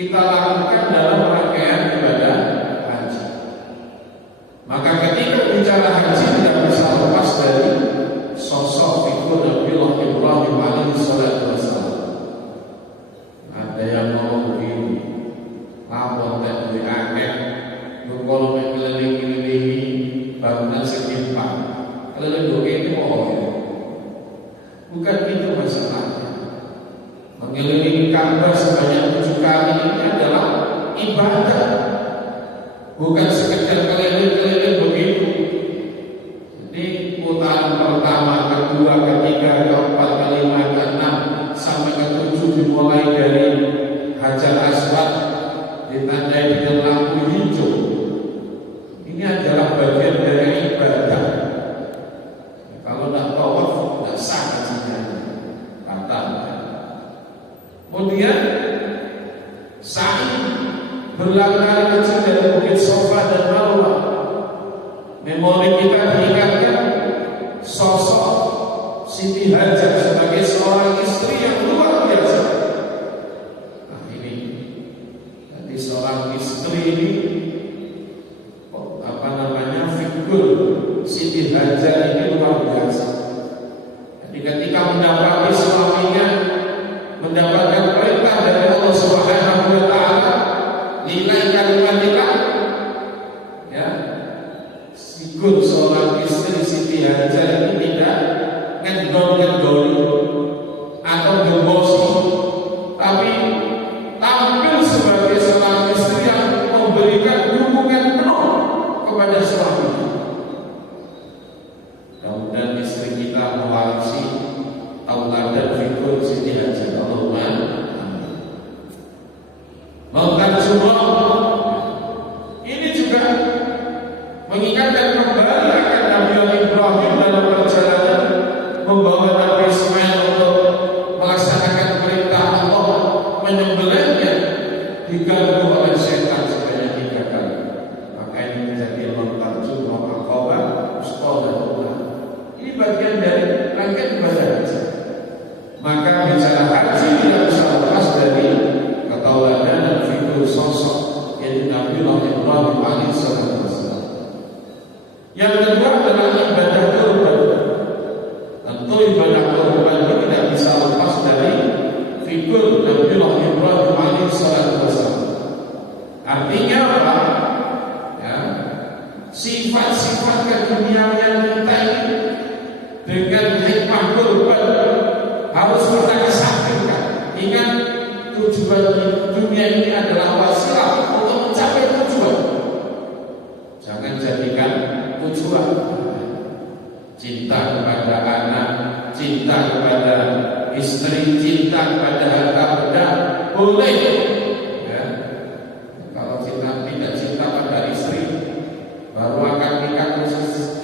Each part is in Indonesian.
kita lakukan dalam rangkaian ibadah haji. Maka ketika Ka'bah sebanyak 7 kali ini adalah ibadah, bukan sekedar keliling-keliling begitu. Jadi putaran pertama, kedua, ketiga, keempat, kelima, keenam sampai ke-7 dimulai dari Hajar Aswad ditandai dengan lampu hijau. Ini adalah bagian dari ibadah. Kalau tidak tawaf tidak sah hajinya, batal. Kemudian sa'i berlari kecil dari Bukit Sofa dan Marwah. Memori kita diingatkan sosok Siti Hajar sebagai seorang istri yang luar biasa. Nah ini, jadi seorang istri ini figur Siti Hajar ini luar biasa. Jadi ketika mendapati suaminya mendapatkan perintah dari Allah Subhanahu wa taala, nilai kalimatillah, ya, figur seorang istri Siti Hajar ini tidak ngendol-ngendol atau gembosi, tapi tampil sebagai seorang istri yang memberikan dukungan penuh kepada suaminya. Mudah-mudahan istri kita mewarisi tauladan figur Siti Hajar. Allahumma amin. Melakukan jumrah ini juga mengingatkan kembali akan Nabi Ibrahim dalam perjalanan membawa Nabi Ismail untuk melaksanakan perintah Allah menyembelihnya, diganggu oleh setan sebanyak 3 kali. Maka ini menjadi lontar jumrah Aqabah Wusta dan Ula. Ini bagian dari rangkaian ibadah haji. Maka bicara haji tidak bisa lepas dari ketauladan dan figur sosok yaitu Nabi Ibrahim alaihissalam. Yang kedua adalah ibadah kurban. Tentu ibadah kurban ini tidak bisa lepas dari figur Nabi Ibrahim alaihissalam. Artinya apa? Ya, sifat-sifat keduniawian kita ini dengan hikmah kurban harus kita kesampingkan. Ingat, tujuan dunia ini adalah wasilah untuk mencapai tujuan. Jangan jadikan tujuan cinta kepada anak, cinta kepada istri, cinta kepada harta benda. Boleh ya. Kalau cinta tidak cinta pada istri, baru akan nikah terus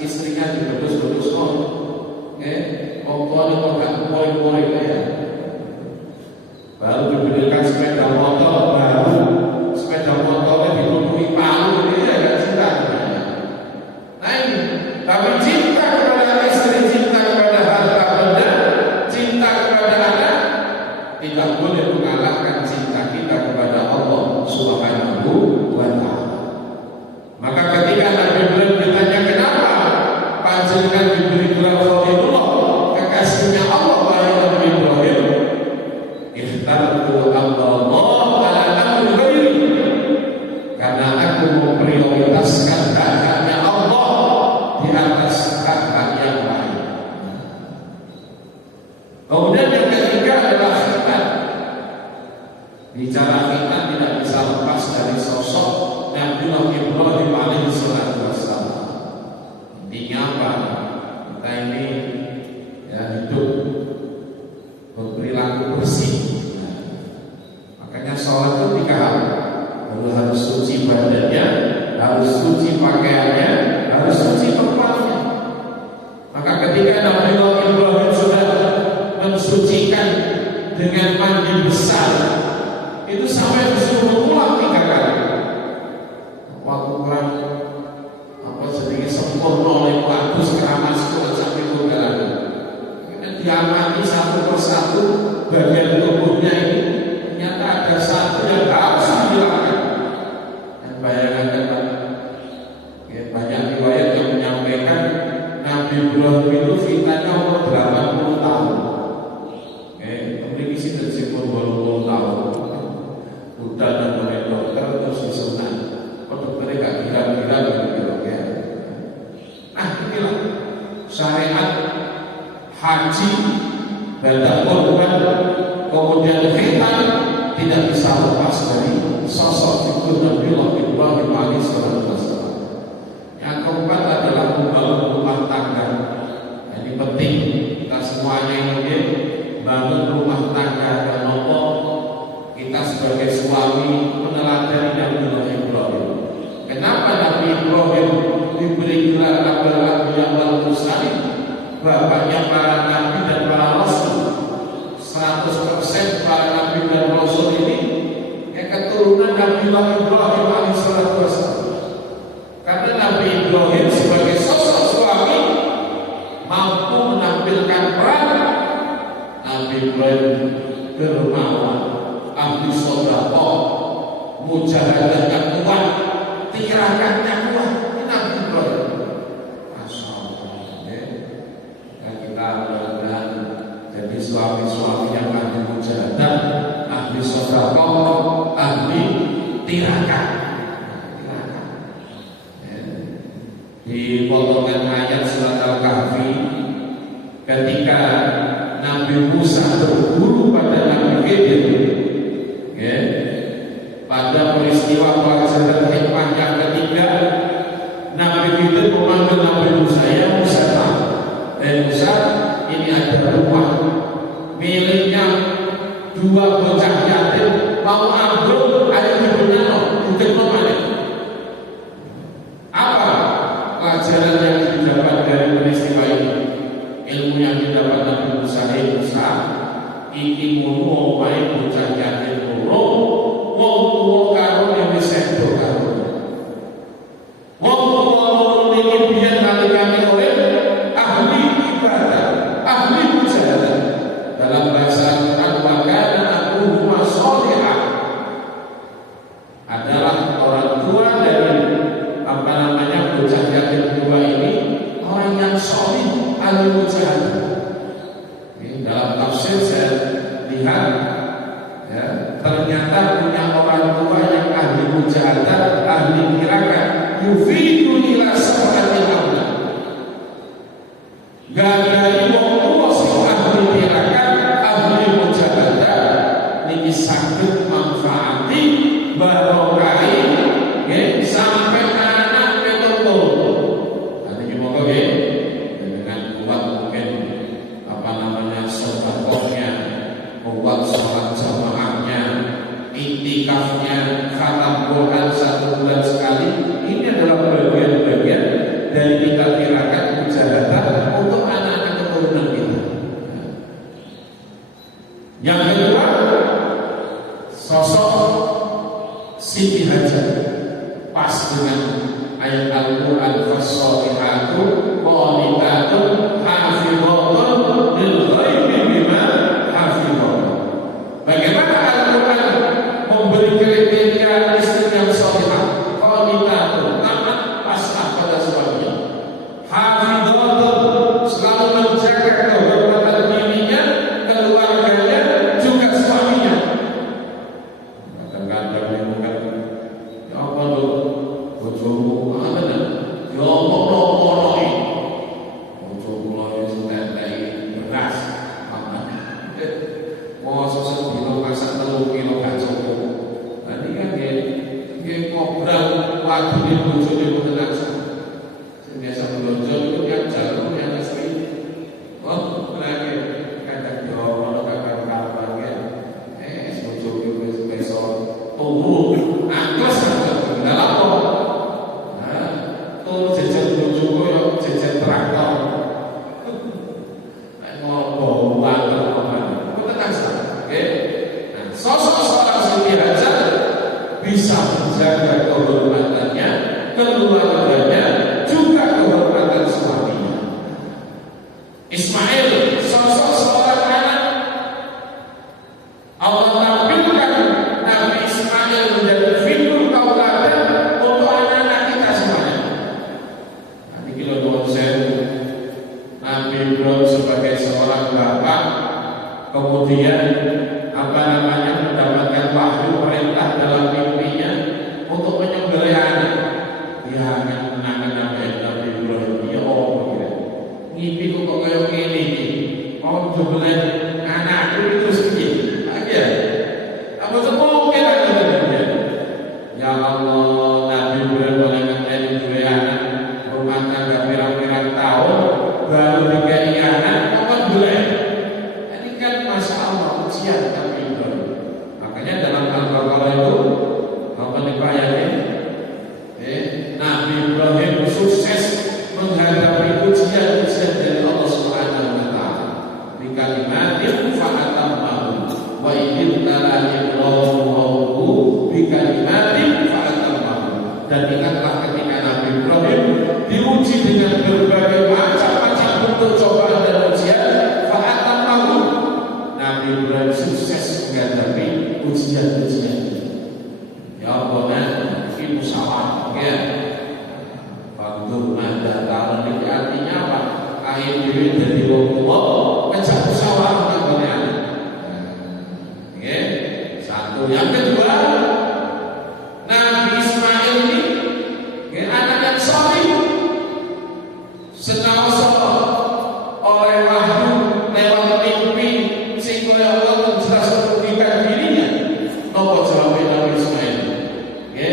istrinya dibedus-bedus poin-poin ya. Baru diberikan sepeda motor baru, sepeda motornya dipenuhi palu, ini agak cinta. Nah ini, tapi cinta kepada istri, cinta kepada harta benda, cinta kepada anak tidak boleh mengalahkan cinta kita kepada Allah Subhanahu wa taala. Maka ketika Nabi Ibrahim ditanya kenapa panjenengan diberi gelar Khalilullah, kekasihnya Allah, wahai Nabi Ibrahim, ikhtartu Allah ala amri ghairi, karena aku memprioritaskan hak-haknya Allah di atas hak-hak yang lain. Kemudian yang ketiga adalah khitan. Bicara khitan tidak bisa lepas dari sosok Nabi Ibrahim alaihissalam. Intinya apa? Kita ini ya hidup berperilaku bersih. Makanya sholat itu 3 hal. Harus suci badannya, harus suci pakaiannya, harus suci tempatnya. Maka ketika Nabi Ibrahim sudah mensucikan dengan mandi besar, itu sampai disuruh mengulang 3 kali. Waktu kan sedikit sempurna oleh bagus keramas kuat sampai tunggalan. Diamati satu persatu bagian tubuhnya ini, ternyata ada satu yang harus dihilangkan. Dan bayangkan ya, banyak riwayat yang menyampaikan Nabi Ibrahim itu fitnahnya umur 80 tahun. Memiliki sih tersebut 20 tahun. Udah namanya dokter terus disunat. Dokternya gak kira-kira gitu ya. Nah inilah syariat haji, ibadah kurban kemudian khitan, tidak bisa lepas dari sosok figur Nabiullah Ibrahim alaihissalam. Yang keempat adalah membangun rumah tangga. Jadi penting kita semuanya ini bangun rumah tangga dan nopo kita sebagai suami meneladani Nabiullah Ibrahim. Kenapa Nabi Ibrahim diberi gelar Abul Anbiya wal Mursalin, bapaknya para nabi dan para rasul? 100% para nabi dan rasul ini keturunan Nabiullah Ibrahim alaihissalam. Karena Nabi Ibrahim sebagai sosok suami mampu menampilkan peran Nabi Ibrahim dermawan, ahli sedekah, mujahadah yang kuat, tirakat yang kuat. Ini Nabi Ibrahim. Masya Allah. Dan kita mudah-mudahan jadi suami-suami yang ahli mujahadah, ahli sedekah, ahli tirakat. Di potongan ayat surat Al-Kahfi, ketika Nabi Musa berguru pada Nabi Khidir, pada peristiwa pelajaran hikmah yang ketiga, Nabi Khidir memanggil Nabi Musa, ya Musa, Musa, ini ada rumah miliknya 2 bocah yatim, mau ambil ayo ibunya mungkin mana? Apa pelajaran yang didapat dari peristiwa ini? Ilmu yang didapat Nabi Musa, Musa, iki ngono wae bocah yatim loro, wong tuwa karo yang disedo karo. Wong tuwa loro niki biyen nalikane urip ahli ibadah, ahli mujahadah. Dalam bahasa Al-Quran, wakana abuhuma sholihah, adalah orang tua dari bocah yatim 2 ini orang yang sholih, ahli mujahadah. Dalam tafsir saya lihat, ya, ternyata punya orang tua yang ahli mujahadah, ahli tirakat, yufidu ila sab'atil awlad. Dari wong tua sing ahli tirakat, ahli mujahadah niki saged manfaati barokai sampai anak penutur. Nanti moga dengan kuat mungkin sedekahnya, kuat sholat jamaahnya, iktikafnya, khatam Quran 1 bulan sekali. Ini adalah bagian-bagian dari kita tirakat mujahadah untuk anak-anak keturunan kita. Yang kedua, sosok Siti Hajar, pas dengan ayat Al-Quran, fasolihatu qanitatun hafizatun lil ghaibi bima hafizah. Bagaimana Al-Quran memberi kriteria istri yang salihah? Qanitatun, taat pasrah pada suaminya. Hafizatun, selalu menjaga kehormatan dirinya, keluarganya, juga suaminya. Kadang-kadang yang bukan ya apa tuh bojomu apa dah? Ya apa bojomu lagi sentai beras apa? Sosok kilo masak 3 kilo gak cukup. Tadi kan dia ngobrol waktu di bojone boten langsung. Sing biasa belanja itu yang jalur yang asli. Oh, lagi kadang yo ono kabar-kabar ya. Bojoku wis besok turu angkos dalam apa? Nah, turu jajan bojoku yo jajan traktor. Ngopo banget apa? Tenang saja, oke? Nah, sosok seorang Siti Hajar bisa menjaga kehormatannya, keluarganya, juga kehormatan suaminya. Ismail, sosok seorang anak. Allah tampilkan Nabi Ismail menjadi figur tauladan untuk anak-anak kita semuanya. Nanti kalau doa saya untuk ada tahun ini artinya apa? Kain diri dari wong tua ngejak musyawarah tanggungnya. Oke, satu. Yang kedua, Nabi Ismail ini anak yang soleh, senaosa oleh wahyu lewat mimpi sing oleh Allah jelas merugikan dirinya. Nopo jawab Nabi Ismail? Oke,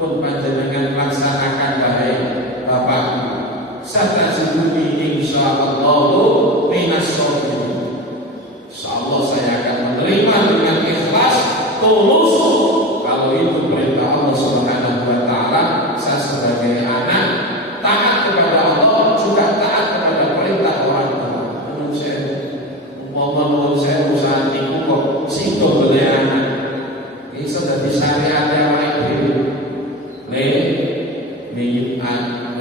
pun panjenengan laksanakan baik Bapak satajiduni insyaallah minas shabirin. Insyaallah saya akan menerima dengan ikhlas tulus kalau itu perintah Allah Subhanahu wa taala. Saya sebagai anak taat kepada Allah juga taat kepada perintah orang tua. Menurut saya usaha niku kok sing boleh anak ini sudah disyariat yang lain.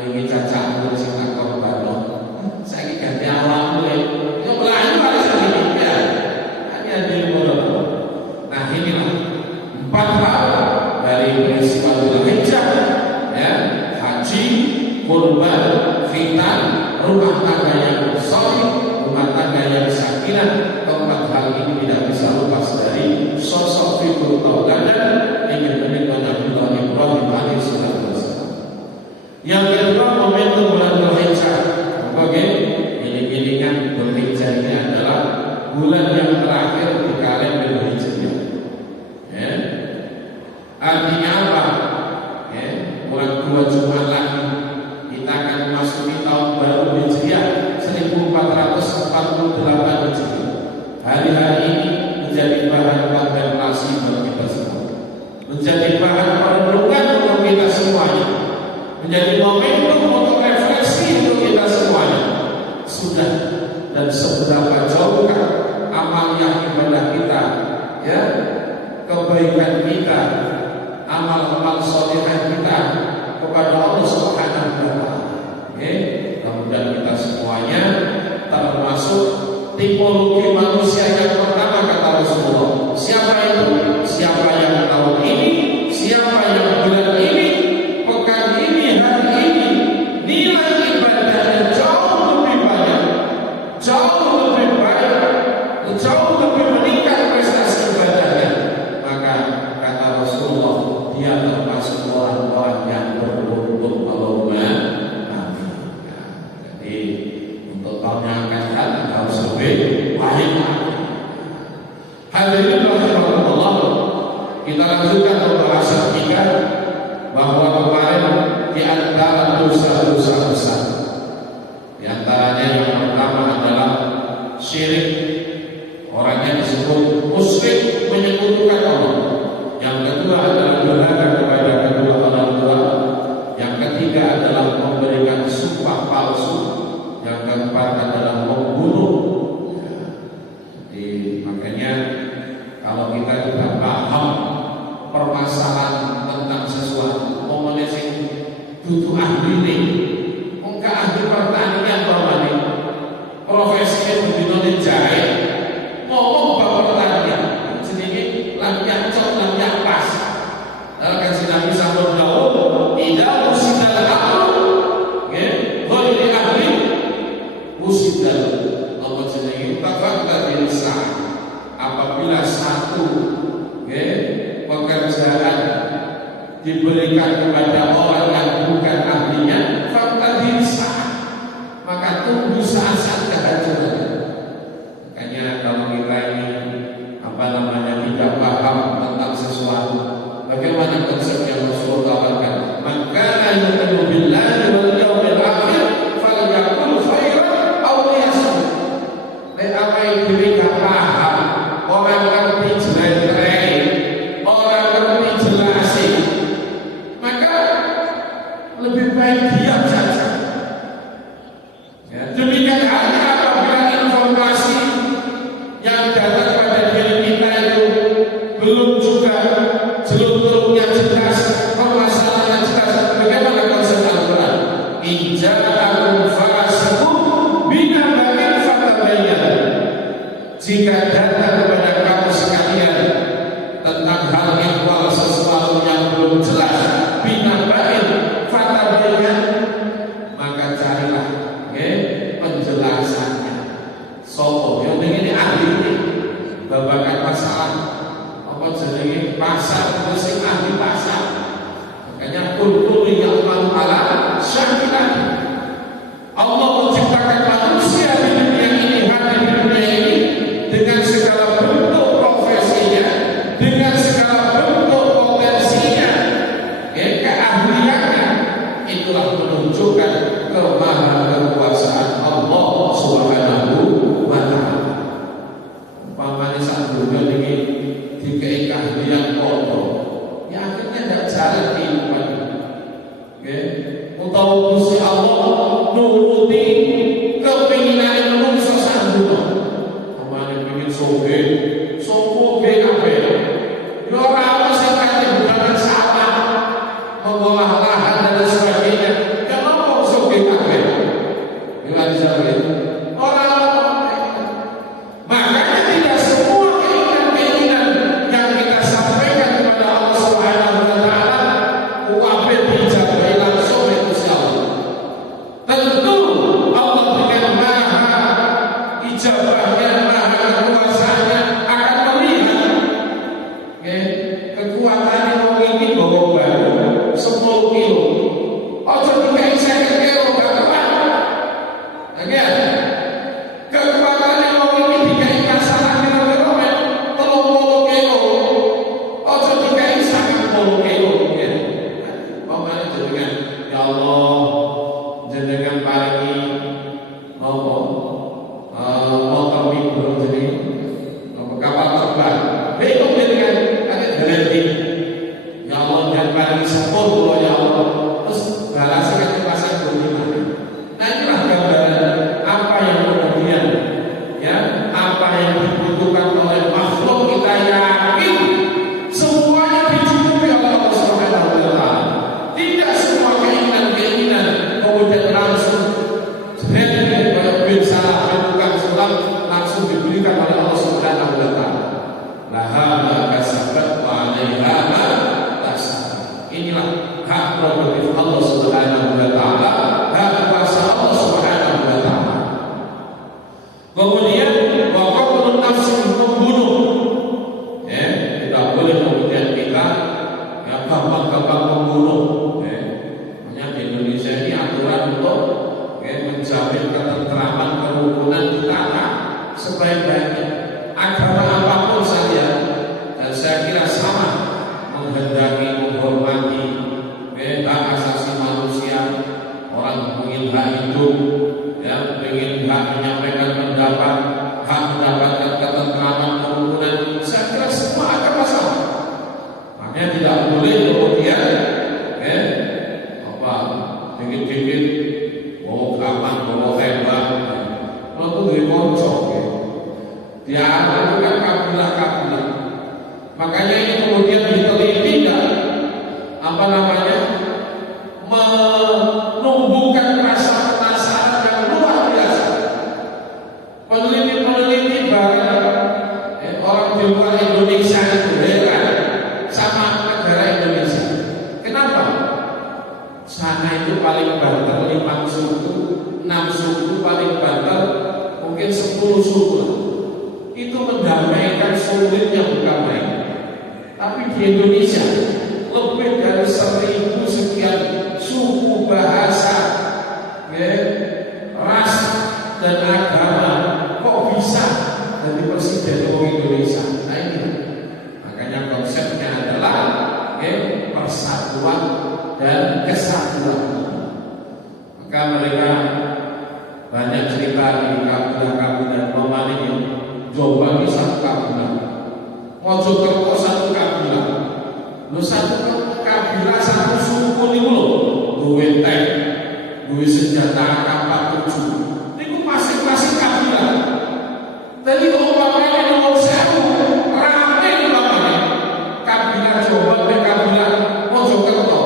Ini cacat untuk sing tak korban. Saya ganti awam mulai. Itu melayu ada sedikit ya. Hanya di mulut. Nah inilah 4 hal dari peristiwa Dzulhijjah, ya, haji, kurban, khitan, rumah tangga yang sholih, rumah tangga yang sakinah. Keempat hal ini tidak bisa lepas dari sosok figur tauladan ingin menikmati Nabi Ibrahim alaihissalam. Yang kedua, momentum bulan Dzulhijjah. Oke, ini Dzulhijjah ini adalah bulan yang terakhir di kalender Hijriah. Ya. Artinya apa? Ya, bulan 2 Jumat lagi kita akan memasuki tahun baru Hijriah 1448 Hijriah. Hari-hari ini menjadi bahan kontemplasi bagi kita semua, menjadi bahan perenungan untuk kita semuanya, menjadi momentum untuk refleksi untuk kita semuanya. Sudah dan seberapa jauhkah amalnya ibadah kita, ya, kebaikan kita, amal-amal sholihah kita kepada Allah Subhanahu wa taala. Oke, kemudian kita semuanya termasuk tipologi manusia yang pertama kata Rasulullah. Siapa itu? Siapa yang tahun ini, siapa yang bulan ini, pekan ini, hari ini, nilai ibadahnya jauh lebih banyak, jauh lebih baik, jauh lebih meningkat prestasi ibadahnya, maka kata Rasulullah dia termasuk orang-orang yang beruntung. Allahumma amin. Jadi untuk tahun yang akan datang harus lebih baik. Hadirin rahimakumullah, kita lanjutkan pembahasan kita bahwa kemarin di antara dosa-dosa besar, di antaranya yang pertama adalah syirik. Orangnya disebut musyrik, menyekutukan Allah. Yang kedua adalah durhaka kepada kedua orang tua. Yang ketiga adalah memberikan sumpah palsu. Yang keempat adalah membunuh. Jadi makanya kalau kita tidak paham permasalahan tentang sesuatu, mau menesing butuh ahli nih, enggak ahli pertanian bawani, profesinya begitu jahit, ngomong bahwa pertanian, jadi lampian cok, lampian pas. Lalu kasih Nabi Sallallahu Alaihi Wasallam, tidak usidal aku, boleh ahli, usidal, apa jadi takkan tadi sah. Apabila satu pekerjaan diberikan kepada orang yang bukan ahlinya, fakta dirsa, maka tunggu saat-saat kehancuran. Makanya kalau kita ini tidak paham tentang sesuatu, bagaimana konsep yang Rasulullah tawarkan? Maka yu'minu billahi wal yawmil akhir falyaqul khairan aw liyasmut. Apa yang diberikan paham, orang ngerti jelek-jelek, orang ngerti jelasin, maka lebih baik diam saja. Ya, demikian halnya apabila informasi yang datang pada diri kita itu belum juga jeluk-jeluknya jelas, permasalahannya jelas. Bagaimana konsep Al-Quran? Inja'akum fasiqun binaba'in fatabayyanu. Jika datang kepada kamu sekalian tentang hal ihwal sesuatu yang belum jelas, binaba'in keahliannya, itulah menunjukkan kemahakuasaan Allah Subhanahu wa Ta'ala. Umpamanya saat dunia ini dikei keahlian kotor, ya akhirnya tidak jalan di umat. Utawa Gusti Allah nuruti kepinginan manusia sak dunya. Umpamanya pengin soge, soge kabeh. Ya ora ana sing kate bukan salah, mengolah lahan dan sebagainya. Kenapa soge kabeh? Bila disebut orang, makanya tidak semua keinginan yang kita sampaikan kepada Allah Subhanahu wa Ta'ala UAP dijabai langsung oleh Gusti Allah. Tentu Allah dengan maha ijabahnya, maha kekuasaannya akan melihat kekuatan yang ini bawa baru 10 kilo. Ojo dikai 50 kilo gak kuat. Kekuatan yang ini dikai masalah kilo-kilo 30 kilo. Ojo dikai 10 kilo. Pokoknya jenengan, ya Allah, jenengan paringi motor mikro jadi kapal terbang. Itu jenengan ada berhenti. Ya Allah, jangan paringi sepuluh ya Allah. Terus balasnya ke pasar bagaimana? Nah inilah gambaran apa yang kemudian, ya, apa yang dibutuhkan oleh makhluk kita yakin semuanya dicukupi oleh Allah Subhanahu wa Ta'ala. Tidak semua keinginan kemudian langsung bin salah bin tukang sulap langsung diberikan oleh Allah Subhanahu wa Ta'ala. Laha ma kasabat wa 'alaiha ma tasabat. Inilah hak prerogatif Allah Subhanahu wa Ta'ala, hak kuasa Allah Subhanahu wa Ta'ala. Kemudian waqafun nafsi membunuh. Tidak boleh kemudian kita gampang-gampang membunuh. Makanya di Indonesia ini aturan untuk menjamin ketentraman kerukunan di tanah sebaik-baiknya. Agama apapun saja, dan saya kira sama menghendaki menghormati hak asasi manusia. Orang ingin hak hidup, ya, ingin hak menyampaikan pendapat, hak mendapatkan ketentraman kerukunan. Saya kira semua agama sama. Makanya tidak boleh kemudian dikit-dikit bawa kapan, bawa tembak, lalu dikocok. Dia lakukan kabilah-kabilah. Makanya ini kemudian diteliti dan menumbuhkan rasa penasaran yang luar biasa. Peneliti-peneliti orang di luar Indonesia itu heran sama negara Indonesia. Kenapa? Sana itu paling banter 5 suku, 6 suku paling banter mungkin 10 suku. Itu mendamaikan sulitnya bukan main. Tapi di Indonesia lebih dari 1000 sekian suku, bahasa, ras dan agama. Kok bisa jadi presiden orang Indonesia? Nah ini, makanya konsepnya adalah persatuan dan kesatuan. Maka mereka banyak cerita di kabilah-kabilah Romanik. Jawa ini satu kabilah, Mojokerto satu kabilah, satu kabilah satu suku ini duwe tank, duwe senjata AK-47. Ini masing-masing kabilah. Jadi umpamanya nomor 1000 rame umpamanya kabilah Jawa dan kabilah Mojokerto.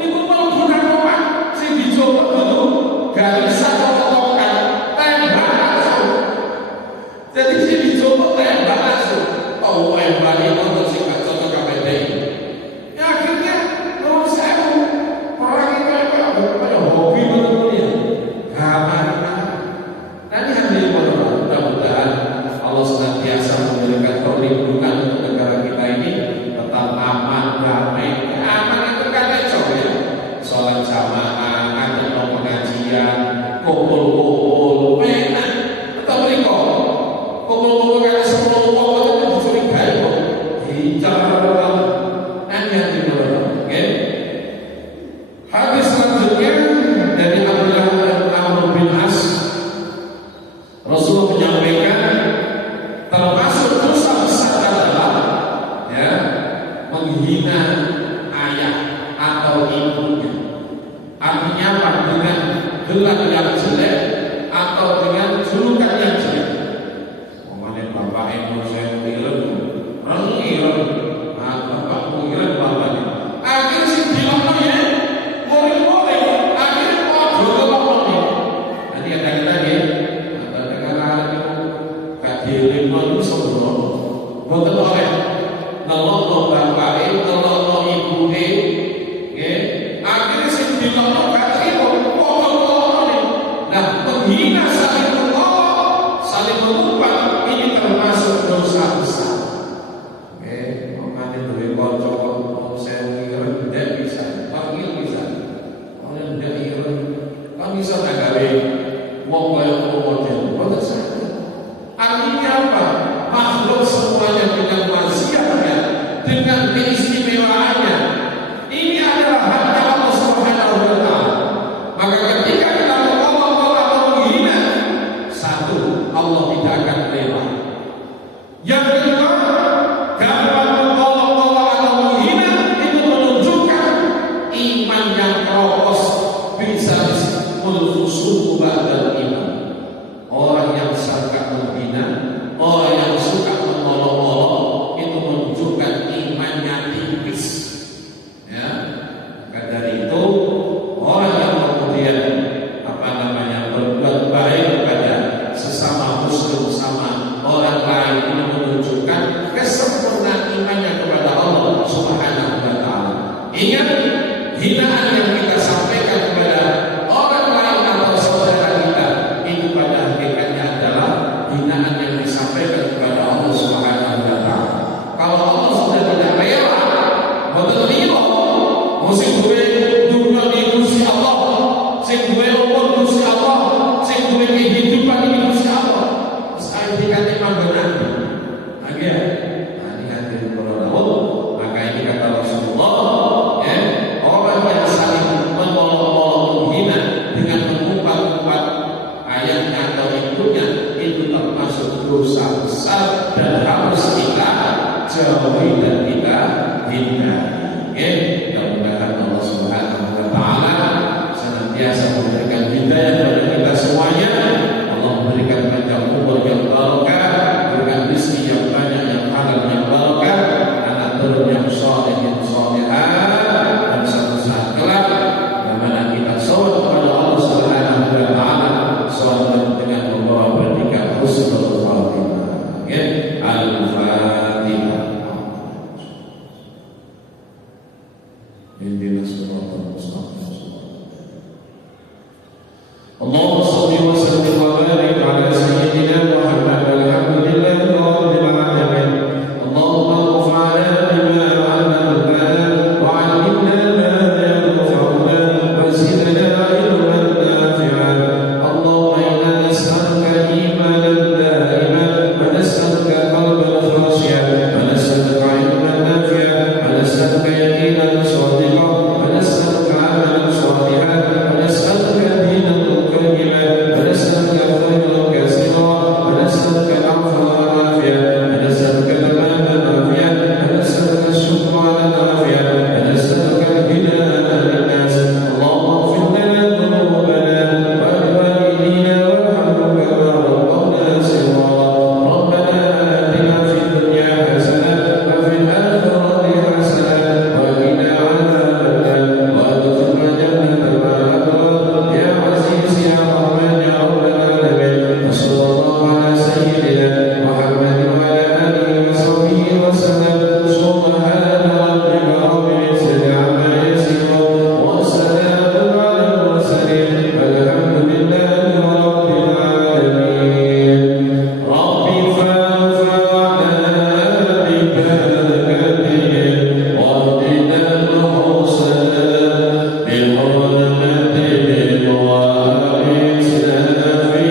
Ini menggunakan apa? Sing dicoba dulu garisan potongan tembak langsung. Jadi sing dicoba tembak langsung. Oh, tembak ini untuk sing cocok KPD. Ya akhirnya nomor 10 Hadis selanjutnya dari Abdullah bin Amr bin As, Rasulullah menyampaikan termasuk dosa besar adalah menghina ayah atau ibunya. Artinya apa? Dengan gelar yang jelek atau dengan julukan yang jelek. Ngomongin bapak ibu saya ngiler, bapak ngiler bapaknya. Akhirnya sih bilang ya, boleh, akhirnya mau ngomongnya. Nanti ada ya, ada kata kadiri mau sebelum, bukan oleh nolong bapaknya, nolong ibunya, ya. Akhirnya sih bilang menghina saling menolong, saling mengumpat, ini termasuk dosa besar. Makanya boleh kocok, saya ngirim tidak bisa, panggil bisa, orang tidak ngirim, kan bisa nagawe, mau kayak model, pada saja. Artinya apa? Makhluk semuanya dengan wasiatnya, dengan keistimewaannya. Ini adalah haknya Allah Subhanahu wa Ta'ala. Maka ketika kita Allah tidak akan rela. Yang kedua, gampang mentolong-tolong atau menghina itu menunjukkan iman yang keropos, bisa disebut fusuq ba'dal iman. Orang yang suka menghina, orang yang suka menolong-nolong itu menunjukkan imannya tipis. Ya, maka dari itu orang yang kemudian berbuat baik kepada sesama muslim, sama orang lain, ini menunjukkan kesempurnaan imannya kepada Allah Subhanahu wa Ta'ala. Ingat, hinaan yang kita sampaikan kepada orang lain atau saudara kita, itu pada hakikatnya adalah hinaan yang disampaikan kepada Allah Subhanahu wa Ta'ala. Kalau Allah sudah tidak rela menerima, musik gue dunia di kursi Allah, sing gue umur kursi Allah, sing gue kehidupan ini kursi Allah. Saya dikatakan imam benar. Agar ini hadir berlalu. Maka ini kata Rasulullah, orang yang saling menolong menghina dengan mengumpat-umpat ayatnya atau ibunya, itu termasuk dosa besar dan harus kita jauhi dan kita hindari. Mudah-mudahan Allah Subhanahu wa Ta'ala senantiasa memberikan hidayah kepada kita semuanya. Allah memberikan panjang umur yang barokah, berikan rezeki yang banyak, yang halal, yang barokah, anak turun yang saleh, yang salehah, dan suatu saat kelak bagaimana kita sholat kepada Allah Subhanahu wa Ta'ala, sholat dengan membawa predikat husnul khatimah. Al-Fatihah. Allahumma shalli wa sallim wa barik ala sayyidina Muhammad walhamdulillahi rabbil alamin. Allahumma anfa'na bima 'allamtana wa 'allimna ma yanfa'una wa zidna ilman nafi'an. Allahumma inna nas'aluka imanan da'iman wa nas'aluka qalban khashi'an wa nas'aluka 'ilman nafi'an wa nas'aluka yaqinan shadiqan wa nas'aluka 'amalan shalihan wa nas'aluka dinan ونسألك خيرا كثيرا ونسألك العفو والعافية ونسألك الأمان والعافية ونسألك الشكر على العافية ونسألك الغنى عن الناس. اللهم اغفر لنا ذنوبنا ولوالدينا وارحمهم كما ربونا صغارا. ربنا آتنا في الدنيا حسنة وفي الآخرة حسنة وقنا عذاب النار وادخلنا جنة مع الأبرار يا عزيز يا رحمن يا رب العالمين. وصلى الله على سيدنا محمد وعلى آله وصحبه وسلم. سبحان ربك رب العزة عما يصفون وسلام على المرسلين والحمد لله رب العالمين. رب فانفعنا ببركتهم واهدنا الحسنى بحرمتهم وأعزنا في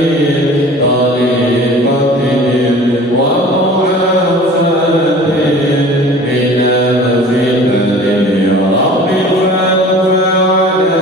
طريقتهم ومعافاتهم إلى فتنهم. رب فانفعنا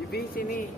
Bibi sini.